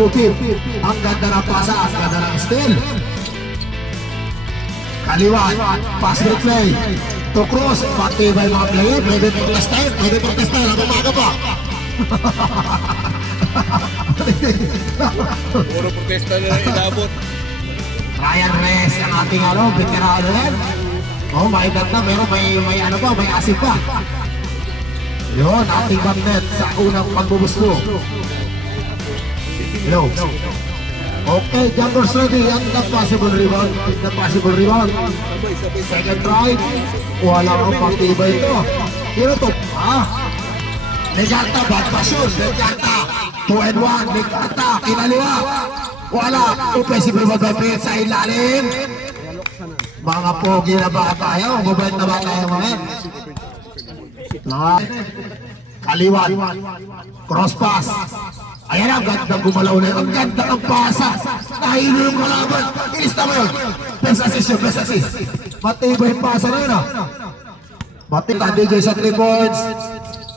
blue team. Ang ganda ng pasa, ang ganda ng steal. Kaliwa, pass replay. To cross, matibay mga player. Pwede protestahin, pwede protestahin. Ang umaga pa. Puro protesta na inabot. Ryan Reyes, ang ating veterano yan. Oh, may edad na, pero may ano pa, may asin pa. Yun, ating bagnet sa unang pagbubusto. Hello. Okay, Jumpers ready. Yan the possible rebound. The possible rebound. Second try. Wala kang pagtibay ito. Yun ito. Legata, bad passion. Legata. 2 and 1. Legata, kinaliwa. Wala. Offensive rebound by Prince sa ilalim. Mga pogi na ba tayo? Mabait na ba tayo mga? Kaliwan. Cross pass. Ayan ang ganda gumalaw na yun. Ang ganda ng pasa. Nahilo yung kalaban. Ilista mo yun. Best assist yun, best assist. Matibay yung pasa na yun Matibay DJ sa 3 points.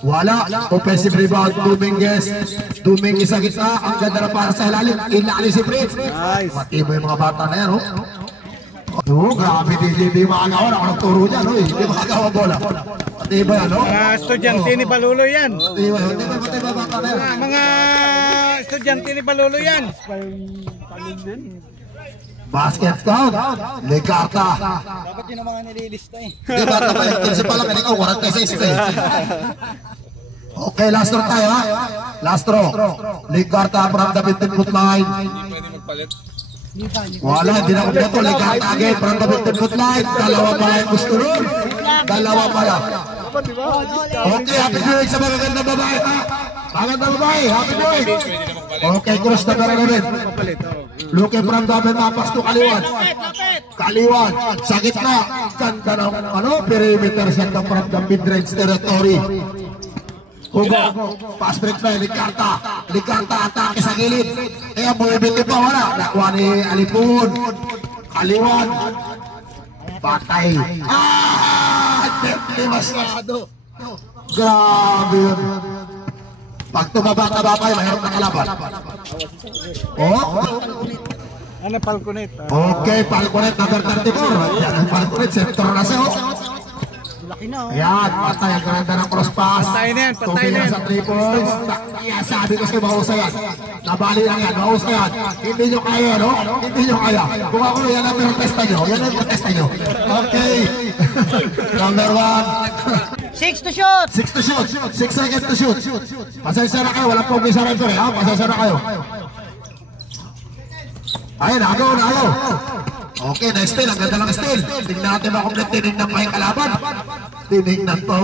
Wala. Offensive rebound. Dominguez sa gitna. Ang ganda ng pasa sa ilalim. Ilalim si Prince. Matibay yung mga bata na yan grabe DJ. Hindi makagawa. Ako nagturo niya. Hindi makagawa bola. Matibay estudyante ni Palulo yan. Matibay bata na yan. Mga estudyante ni Palulo yan. Basket count. Legata. Dapat yun ang mga nililista Hindi bata pa yun. Kasi pala kanikaw, 46 Okay, last throw tayo Last throw. Legata from the 15-foot line. Hindi pwede magpalit. Wala, hindi na kompleto. Legata again from the 15-foot line. Dalawa pa yung gusto nun. Dalawa pala. Okay, happy viewing sa mga ganda babae Magandang babae, happy viewing. Okay, cross na pera namin. Looking from the mapas to Kaliwan, sa gitna. Ganda ng perimeter sa from the mid-range territory. Hugo, pass break play, Liganta, atake sa gilid. Kaya bumibili pa, wala. Nakuha ni Alipun. Kaliwan. Patay. Hindi masyado. Grabe yun. Pag tumaba-taba pa yun, mahirap na kalaban. Ano, Falconet? Okay, Falconet number 34. Yan ang Falconet, sector na siya. Laki na Ayan, patay ang ganda ng cross pass. Patay na yan, patay na yan. Sa 3 points. Sabi ko sa'yo, mahusay yan. Nabali lang yan, mahusay yan. Hindi nyo kaya, Hindi nyo kaya. Kung ako yan ang protesta nyo. Yan ang protesta nyo. Okay. Number 1. 6 to shoot! 6 to shoot. 6 seconds to shoot. Pasensya na kayo, walang pong isa rin ito Pasensya na kayo. Ayun, agaw. Okay, na steal. Ang ganda ng steal. Tingnan natin makomplete. Tinignan pa yung kalaban. Tinignan pa.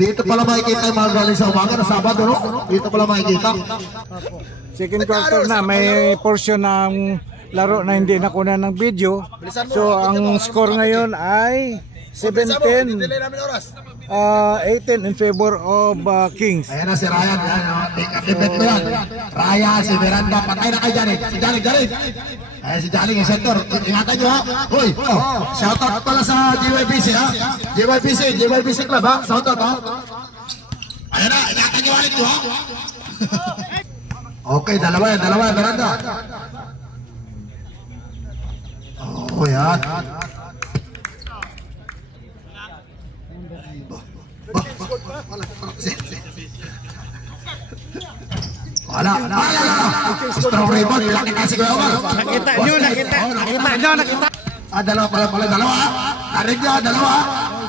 Dito pala makikita yung mga galing sa umaga na Sabado, Dito pala makikita. Second quarter na, may portion ng laro na hindi nakuha ng video. So, ang score ngayon ay 17, 18 in favor of Kings. Ayan na si Ryan. Take-a-debate mo yan. Ryan, si Miranda. Patay na kay Janik. Si Janik. Ayan si Janik, yung center. Ingatan nyo Uy, shoutout pala sa JYPC JYPC Club Shoutout Ayan na, ingatan nyo ulit Okay, dalawa yan, Miranda. Oh, yan. Wala. Strong rebound. Nakita si Kuya Omar. Nakita nyo. Dalawa pala. Narinig nyo, dalawa.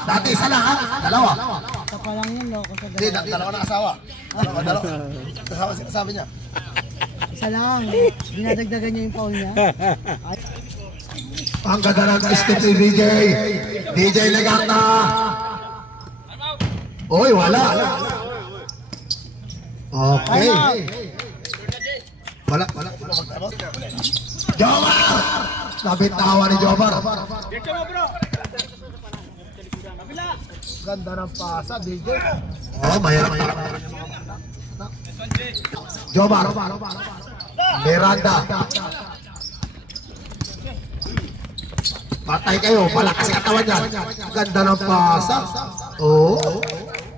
Dati isa lang Dalawa. Ito pa lang yun, Hindi, dalawa na asawa. Dalawa. Kasama niya. Isa lang. Dinadagdagan niya yung paul niya. Ang ganda ng step ni DJ Legata. Oy, wala. Okay. Wala. Jomar! Nabitawan ni Jomar. Ganda ng pasa, DJ. Mahirap. Jomar. Miranda. Patay kayo, palakas ang katawan niya. Ganda ng pasa.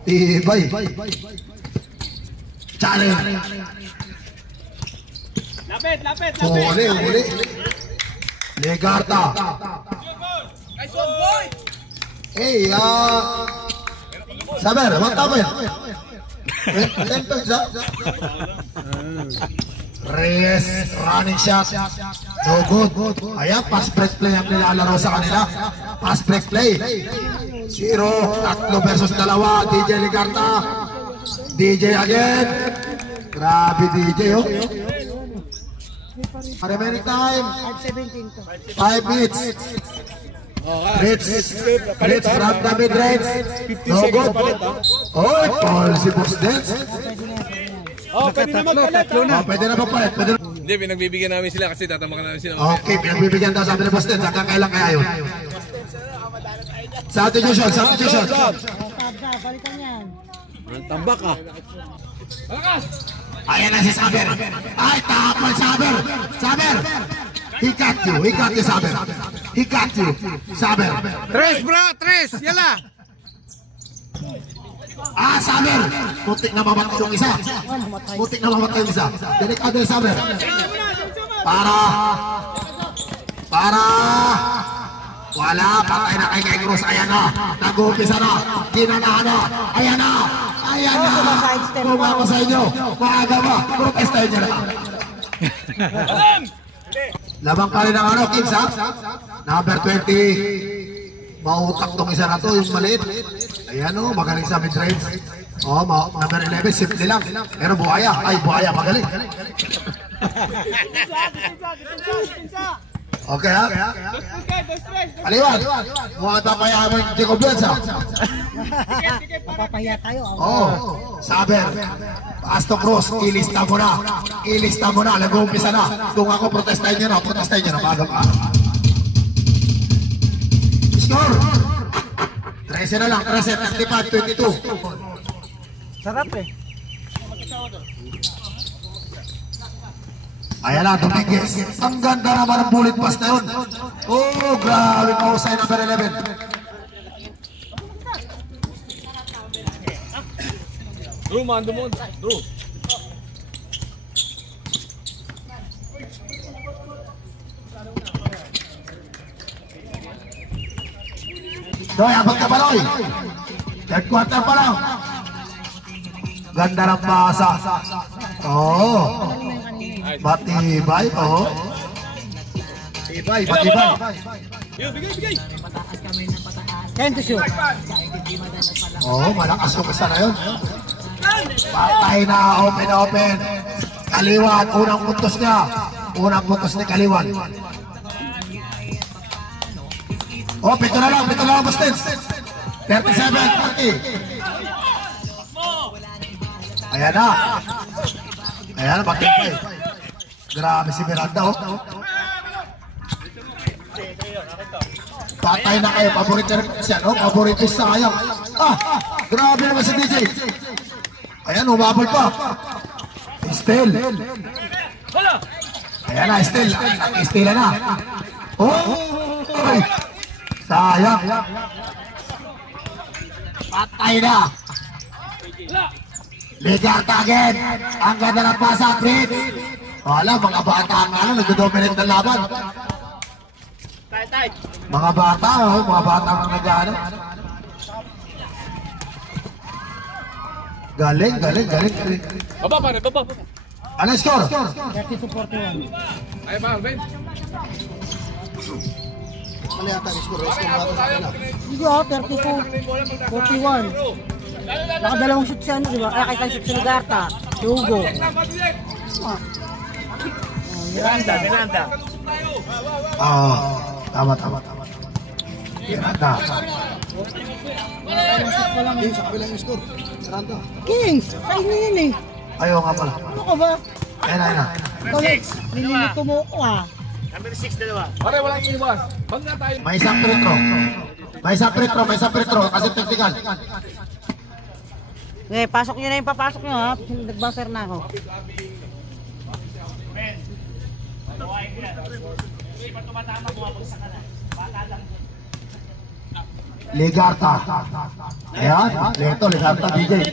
Tibay. Challenge. Huli, huli. Legarta. Hey, Saber, what happened? Reyes, running shot. No good. Ayan, pass break play ang nilalaro sa kanila. Pass break play. 0, 3 versus 2. DJ Legarta. DJ again. Grabe DJ, oh. Remaining time 5 minutes. Ritz from the mid-range. No good. Oh, Paul si Boss Dance. Pwede na magpalit. Pwede na magpalit. Hindi, pinagbibigyan namin sila kasi tatamakan namin sila. Okay, pinagbibigyan daw sabi ni Boss Dance. Hanggang kailan kaya yun? Substitution. Balikan yan. Tambak ah. Ayan na si Saber. Ay, tapal Saber. He got you, Saber. He got you, Saber. Tres bro, tres. Yala. Saber. Putik na mamatay yung isa. Delikado yung Saber. Para. Wala, patay na kay Cruz. Ayan na. Nag-umpisa na. Ginanahan na. Ayan na. Kung ako sa inyo, maaga ba? Protestahin nyo na. Labang pa rin ang Kings, ha? Number 20. Mautak tong isa na to, yung maliit. Ayan o, magaling sa mid-range. Number 11, simple lang. Pero buhaya. Ay, buhaya, magaling. Okay, ha? Aliwan. Mukha tayo kaya mo yung Jacob Benz, ha? Mapapahiya tayo. Saber. Pasto Cruz, ilista mo na. Nag-uumpisa na. Kung ako, protestahin nyo na. Paano pa? Score! 13 na lang. 35-22. Sarap eh. Ayan na, Dominguez. Ang ganda naman ang bullet pass na yun. Oh, grabe mahusay number 11. Drew, mando mo. Drew. Doy, abot ka pa, Doy. Third quarter pa lang. Ganda ng pasa. Matibay, Matibay. Bigay. Time to shoot. Malakas yung isa na yun. Patay na, open. Kaliwan, unang puntos niya. Ni Kaliwan. Pito na lang, Bastens. 37-40. Ayan na, matibay. Grabe si Miranda, Patay na kayo, paborito rin siya, paborito sayang. Grabe naman si DJ. Ayan, umabol pa. Estel. Ayan na, Estel. Estela na. Sayang. Patay na. Legarta again. Ang ganda ng pasa, Fritz. Wala, mga bata ang nag-dominate ng laban. Mga bata ang nag-ano. Galing. Baba, pare, baba. Ano score? 30-41. Ay, pa, Ben. Ano yata ang score? Hindi 32-41. Nakadalawang shoot siya, di ba? Kaya shoot si Legarta. Si Hugo. Miranda. Tama. Miranda. Kings, sa kabilang score. Kings, sa inyo yun eh. Ayaw nga pala. Ano ka ba? Ayan na. College, nililito mo ko Number 6, dalawa. Pare, walang iwas. Bangga tayo. May isang pretro. Kasi technical. Okay, pasok nyo na yung papasok nyo ha. Nag-buzzer na ako. Legarta. Ayan, Legarta DJ.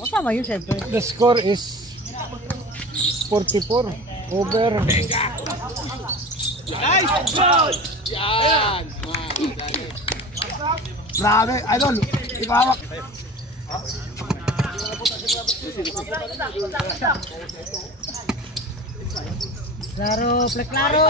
Kasama yun siyempre. The score is 44. Over. Grabe, idol. Ikaw hawak. Klaro, plek klaro.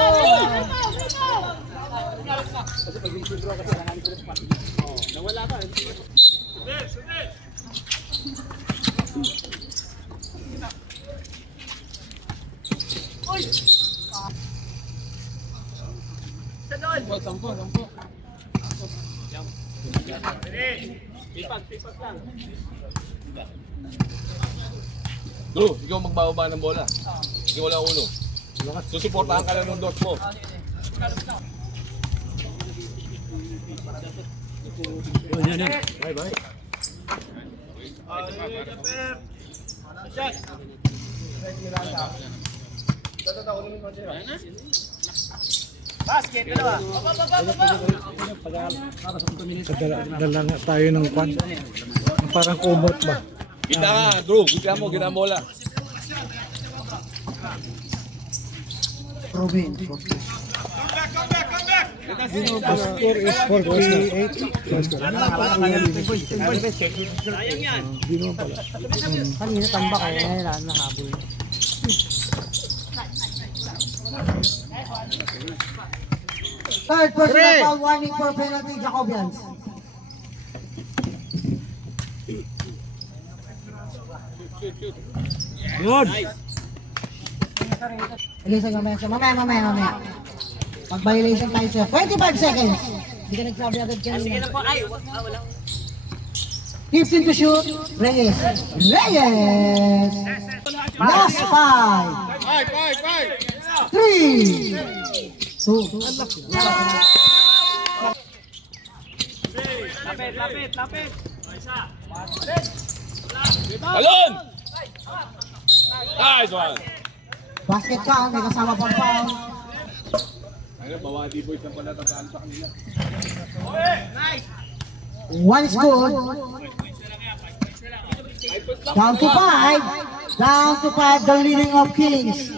Bro, ikaw magbababa ng bola. Ikaw wala uno. Susuportahan ka lang ng dos mo. Dala na tayo ng kwan. Parang kumot ba? Kita ka, Drew. Kita mo bola. Robin. The score is 48. Kanina tamba kayo, ngayon nahabol. Third personal foul warning for penalty, Jacobians. Good. Alisan mamaya. Mag-violation tayo sir. 25 seconds. Hindi ka nagsabi agad kanina. Sige na po. Ay, wala. 15 to shoot. Reyes. Last 5. 3. 2. Lapit. Talon! Nice one! Basket count. May kasama pang foul. Ayun, bawadi boys ng pala tataan sa kanila. One is good. Down to 5. The leading of Kings.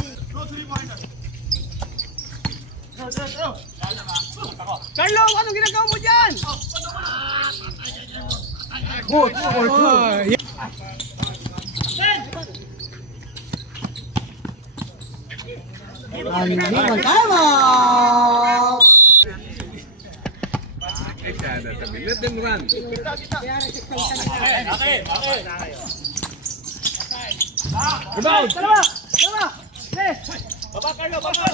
Carlo, anong ginagawa mo dyan? Good for 2. Unlegal time out. Let them run. Rebound! Dalawa! Baba, Carlo, baba!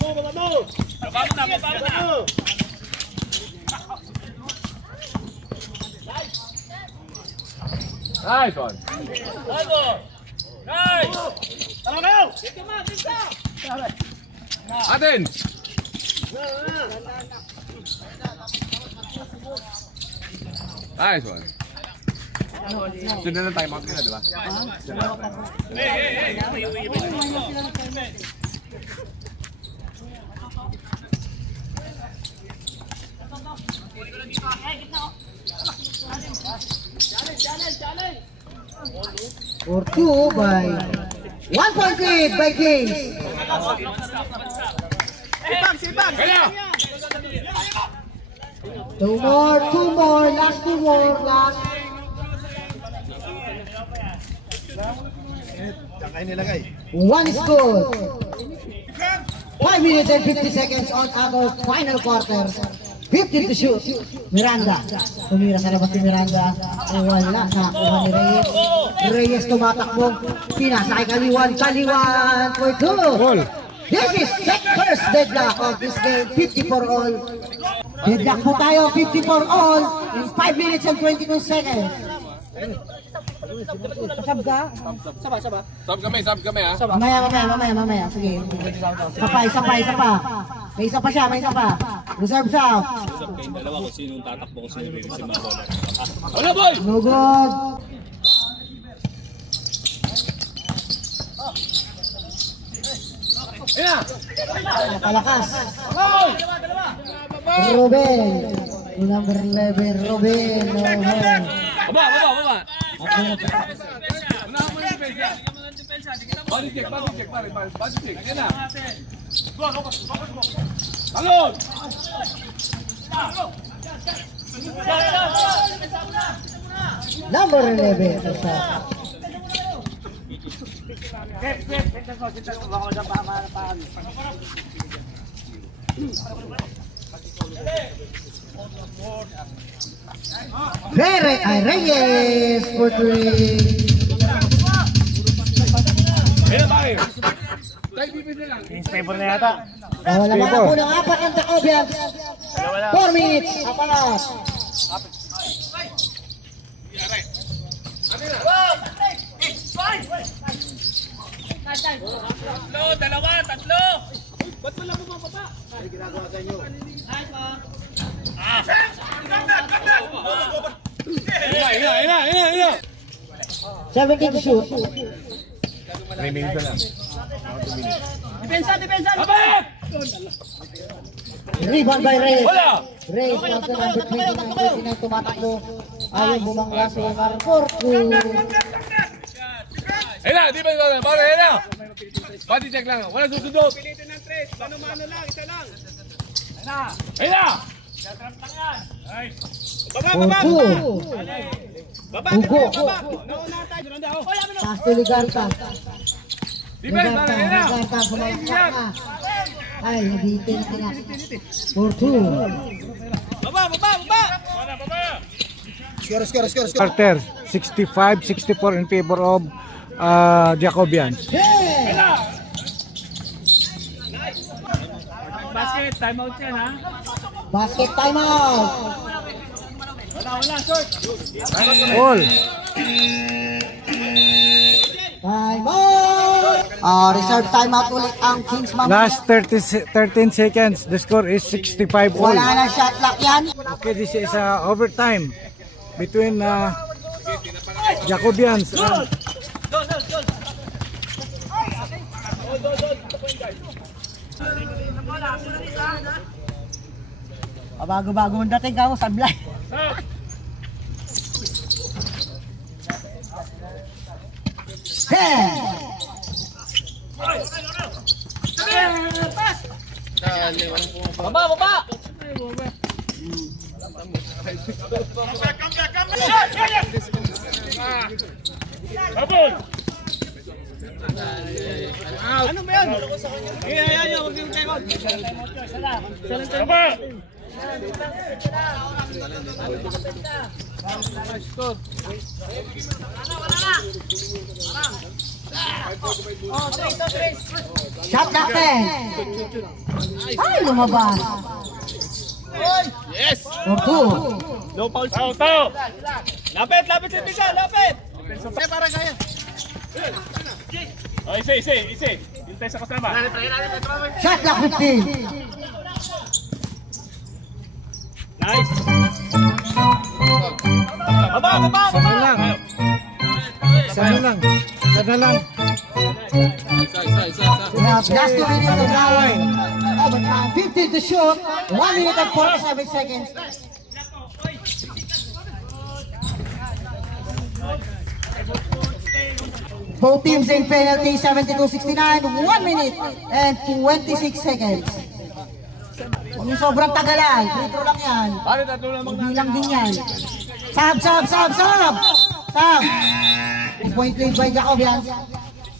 Baba mo! Nice one! Nice! Tama kayo! Atin! Nice one! Sundan na time out nila, di ba? For 2 by 1 point lead by Kings. Kaya! 2 more, last 2 more, last. One is good. 5 minutes and 50 seconds on our final quarter. 15 to shoot. Miranda. Tumira sa labas si Miranda. Wala. Nakakuha ni Reyes. Reyes tumatakbo. Pinasa kay Kaliwan. Kaliwan for 2. This is the first deadlock of this game. 54 all. Deadlock po tayo. 54 all in 5 minutes and 22 seconds. Sab ka? Sab kami ha. Mamaya. Sige. Isa pa. May isa pa siya. Reserve sub. Dalawa kung sinong tatakbo kung sino rin si Mabola. Wala boy! No good. Ayan! Palakas. Ruben. Number 11, Ruben. Baba! Unahan mo yung defense. Body check, pare. Body check. Yan na. Talon! Number 11. Sa Reyes for 3. Ayan, pare. Try defense na lang. Favor na yata. Wala ba po ng apat ng Tacobians? 4 minutes. Apalas. Tatlo. Ina. 17 to shoot. 3 minutes na lang. Depensa. Abet! Rebound by Reyes. Wala! Reyes once and number 29 tumatakbo. Ayaw bumangga si Omar for 2. Ayan na, di ba pare, ayan na. Body check lang, wala susundot. Pilitin ng 3. Mano lang, isa lang. Ayan na! Baba. Hugo. Nauna tayo. Pasto Ligarta. Defense, pare, ayan na. Ligarta sumalaksak na. Ay, nabitin anak. For 2. Baba. Carter, 65-64 in favor of Jacobians. Hey! Basket, time out yan ha. Basket timeout. Wala, short. All. Timeout. Reserve timeout ulit ang Kings mamaya. Last 13 seconds. The score is 65 all. Wala na shot clock yan. Okay, this is overtime between Jacobians and Bago-bago ang dating ka mo, sablay. Baba. Ano ba yan? Yan, huwag yung time out. Baba! Shot clock 10. Ay, lumabas. Yes! For 2. No foul. Tao. Lapit sa pisa, lapit. Para kaya. Oh, isi. Yung tayo sa kasama. Shot clock 15. Nice. Baba. Sana lang. We have last 2 minutes of now. Overtime, 15 to shoot. 1 minute and 47 seconds. Both teams in penalty, 72-69. 1 minute and 26 seconds. Huwag yung sobrang tagalan. Free throw lang yan. Pare, tatlo lamang na. Bilang din yan. Sab! 2 point lead by Jacobians.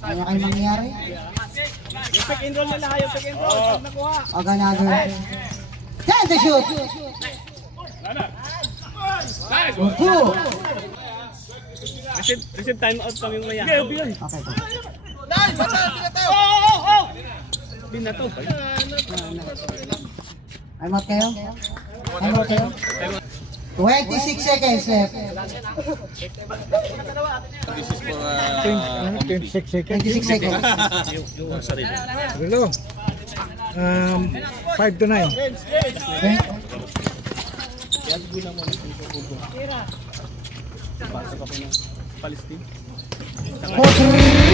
Ano kayo mangyayari? Yung pick and roll nila, yung pick and roll. Pag nakuha. Another 10 to shoot. Nice! 2. Receive time out kami maya. Okay. Bin na to. I'm out kayo? 26 seconds left. 26 seconds. 26 seconds. Relo. 5 to 9. Okay. Palestine. For 3.